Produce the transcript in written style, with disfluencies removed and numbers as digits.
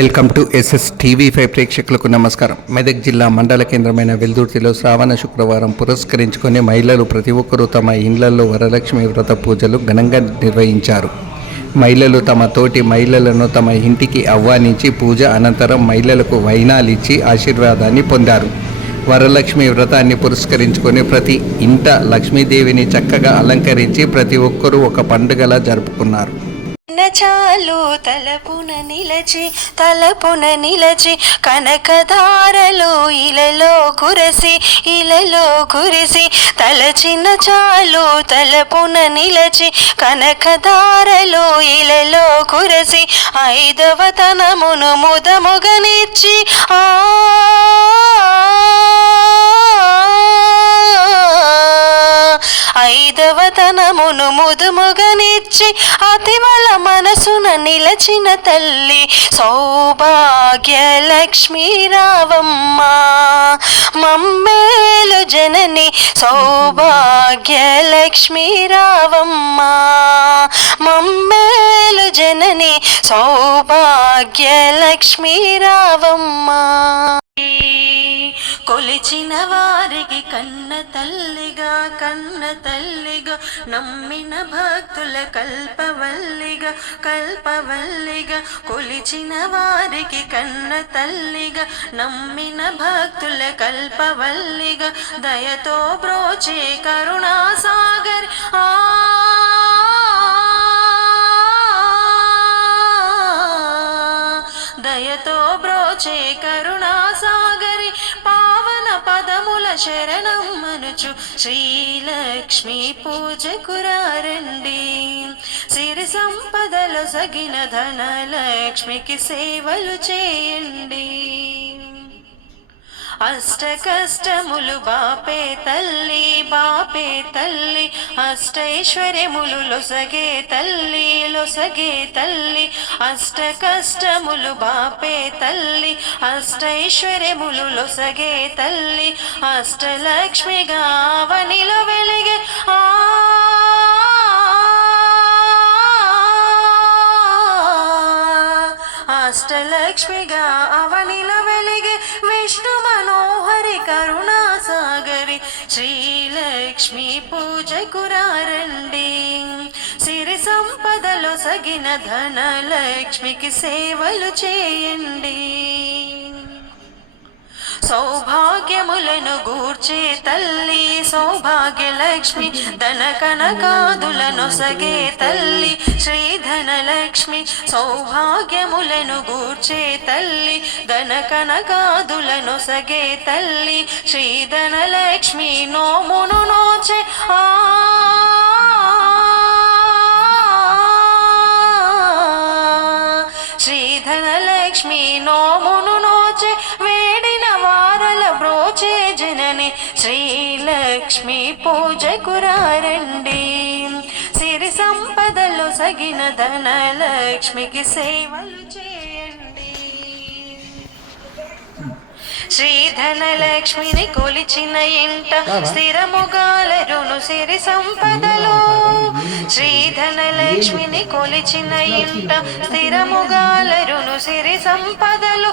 Welcome to SS TV 5 ప్రేక్షకులకు నమస్కారం. మెదక్ జిల్లా మండల కేంద్రమైన వెల్దుర్తిలో శ్రావణ శుక్రవారం పురస్కరించుకొని మహిళలు ప్రతి ఒక్కరూ తమ ఇండ్లలో వరలక్ష్మి వ్రత పూజలు ఘనంగా నిర్వహించారు. మహిళలు తమ తోటి మహిళలను తమ ఇంటికి ఆహ్వానించి పూజ అనంతరం మహిళలకు వైనాలిచ్చి ఆశీర్వాదాన్ని పొందారు. వరలక్ష్మి వ్రతాన్ని పురస్కరించుకొని ప్రతి ఇంట లక్ష్మీదేవిని చక్కగా అలంకరించి ప్రతి ఒక్కరూ ఒక పండుగలా జరుపుకున్నారు. చాలు తలపున నిలచి కనకధారలో ఇలలో కురిసి తలచిన చాలు తలపున నిలచి కనకధారలో ఇలలో కురిసి ఐదవ తనమును ముదముగనిచ్చి ఐదవ తనమును ముదుముగనిచ్చి అతివల మనసున నిలచిన తల్లి సౌభాగ్యలక్ష్మీ రావమ్మ. మమ్మేలు జనని సౌభాగ్యలక్ష్మీ రావమ్మ. మమ్మేలు జనని సౌభాగ్యలక్ష్మీ రావమ్మ. కొలిచిన వారికి కన్న తల్లిగా నమ్మిన భక్తుల కల్పవల్లిగా కొలిచిన వారికి కన్న తల్లిగా నమ్మిన భక్తుల కల్పవల్లిగా దయతో బ్రోచే కరుణాసాగర్ దయతో బ్రోచే కరుణాసాగరి పావన పదముల శరణం మనుచు శ్రీలక్ష్మి పూజకురారండి. సిరి సంపదలు సగిన ధనలక్ష్మికి సేవలు చేయండి. అష్ట కష్టములు బాపే తల్లి అష్టైశ్వర్యములు లొసగే తల్లి అష్ట కష్టములు బాపే తల్లి అష్టైశ్వర్యములు లొసగే తల్లి అష్టలక్ష్మిగా అవనిలో వెలిగే అష్టలక్ష్మిగా అవనిలో వెలిగే విష్ణు మనోహరి కరుణాసాగరి శ్రీలక్ష్మి పూజకురారండి. సిరి సంపదలో సగిన ధనలక్ష్మికి సేవలు చేయండి. సౌభాగ్యములను గూర్చే తల్లి సౌభాగ్యలక్ష్మి ధన కనకాదులను సగే తల్లి శ్రీధనలక్ష్మి. సౌభాగ్యములను గూర్చే తల్లి ధన కనకాదులను సగే తల్లి శ్రీధనలక్ష్మి. నోమును నోచే శ్రీధనలక్ష్మి నోమును నోచే వేడిన వారల బ్రోచే జనని శ్రీలక్ష్మి పూజకురారండి. సిరి సంపదలు సగిన ధనలక్ష్మికి సేవలు చేయండి. శ్రీధనలక్ష్మిని కొలిచిన ఇంట స్థిరముగాలరును సిరి సంపదలు. శ్రీధనలక్ష్మిని కొలిచిన ఇంట స్థిరముగాలరును సిరి సంపదలు.